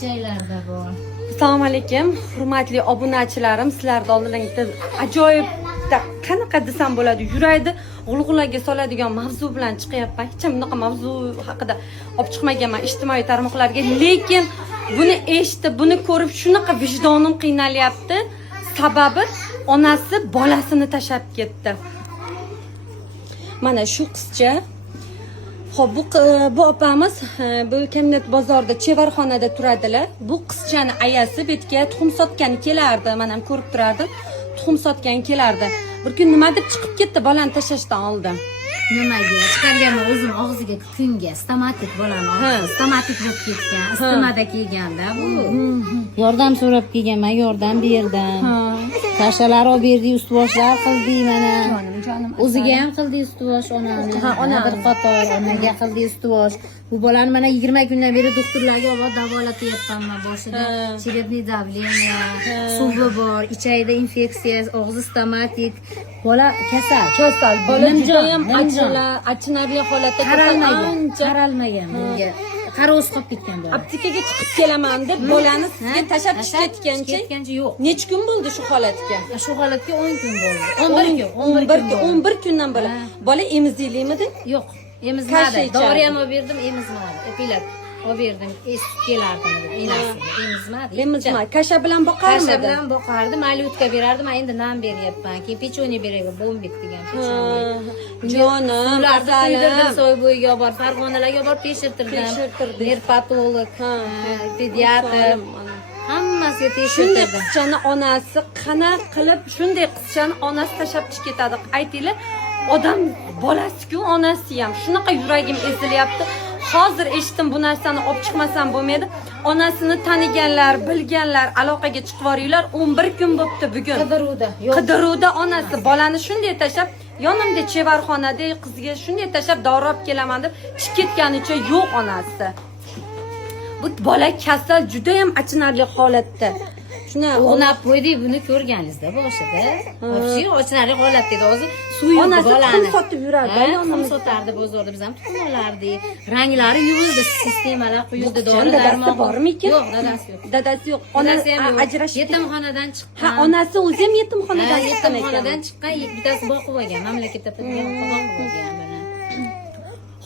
Joylarda bor. Assalomu alaykum, hurmatli obunachilarim. Sizlarning oldingizda ajoyib qanaqa desam bo'ladi, yurakni g'ulg'ulaga soladigan mavzu bilan chiqyapman. Hech ham bunaqa mavzu haqida olib chiqmaganman ijtimoiy tarmoqlarga, lekin buni eshitib, buni ko'rib shunaqa vijdonim qiynalyapti. Sababi onasi bolasini tashlab ketdi. Mana shu qizcha. Xo'p, bu opamiz bu Kemnet bozorda chevarxonada turadilar. Bu qizchani ayasi betga tuxum sotgani kelardi. Men ham ko'rib turardim. Tuxum sotgani kelardi. Bir kun nima deb chiqib ketdi bolani tashlashdan oldin. Nimaga? Chiqarganman o'zim og'ziga kunga stomatik bolani. Stomatik bo'lib ketgan. Isitmada kelganda bu. Yordam so'rab kelganman, yordam berdim. Tashalar olib berdi, ust-boshlar qildi mana. Jonim. O'ziga ham qildi ust-bosh onani. Ona bir qator onaga qildi ust-bosh. Bu bolani mana 20 kundan beri doktorlarga olib davolatyapmanman. Boshida черепный давление, suvi bor, ichayda infeksiya, og'zi stomatik. Bola kasal. Bola juda ham achinarli holatda qaralmagan bunga. Qarovsiz qolib ketgan bola. Aptekaga chiqib kelaman deb bolani sizga tashlab ketgancha yo'q. Necha kun bo'ldi shu holatga? Shu holatga 10 kun bo'ldi. 11 kundan bola. Bola emiziklimidi? Yo'q, emizmadi. Dori ham olib berdim, emizmadi. Epilat olib berdim, esib kelardim enasiga. Emizmadi. Kasha bilan boqardim. Kasha bilan boqardim, malyutka berardim. Endi non beryapman. Keyin pechoni beraman, bombik degan pechoni. Jonim, ularni quydirdim, soy bo'yiga olib borib, Farg'onalarga olib borib tekshirtirdim. Nerpatolog, pediatr, hammasiga shunday tekshirtirdim. qizchani onasi qanaqa qilib shunday qizchani onasi tashlab chiqib ketadi? Aytinglar, odam bolasi-ku, onasi ham shunaqa yuragim ezilyapti. Hozir eshitdim, bu narsani olib chiqmasam bo'lmaydi. Onasini taniganlar, bilganlar aloqaga chiqib boringlar. 11 kun bo'pti bugun. Qidiruvda onasi bolani shunday tashlab, yonimda chevarxonada qizga shunday tashlab dori olib kelaman deb chiqib ketganicha yo'q onasi. Bu bola kasal, juda ham achinarli holatda. Shuna o'ynab qo'ydik, buni ko'rganingizda boshida. Вообще achinarli holatda edi. Hozir suvi bolani. Tuxum sotib yurardi. Tuxum sotardi bozorda, biz ham tuxum olardik. Ranglari yuvildi, sistemalar quyildi, dori darmon bormikan? Yo'q, dadasi yo'q. Dadasi yo'q. Onasi ham ajrashib yetimxonadan chiqqan. Ha, onasi o'zi ham yetimxonadan chiqqan ekan. Yetimxonadan chiqqan, bittasi boqib olgan, mamlakatda turgan boqib olgan buni.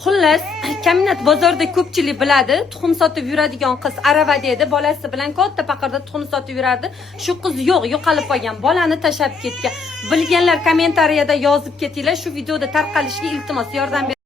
Xullas, Kemnet bozorda ko'pchilik biladi, tuxum sotib yuradigan qiz Aravada edi, bolasi bilan katta paqirda tuxum sotib yurardi. Shu qiz yo'qolib qolgan, bolani tashlab ketgan. Bilganlar kommentariyada yozib ketinglar, shu videoda tarqalishiga iltimos yordam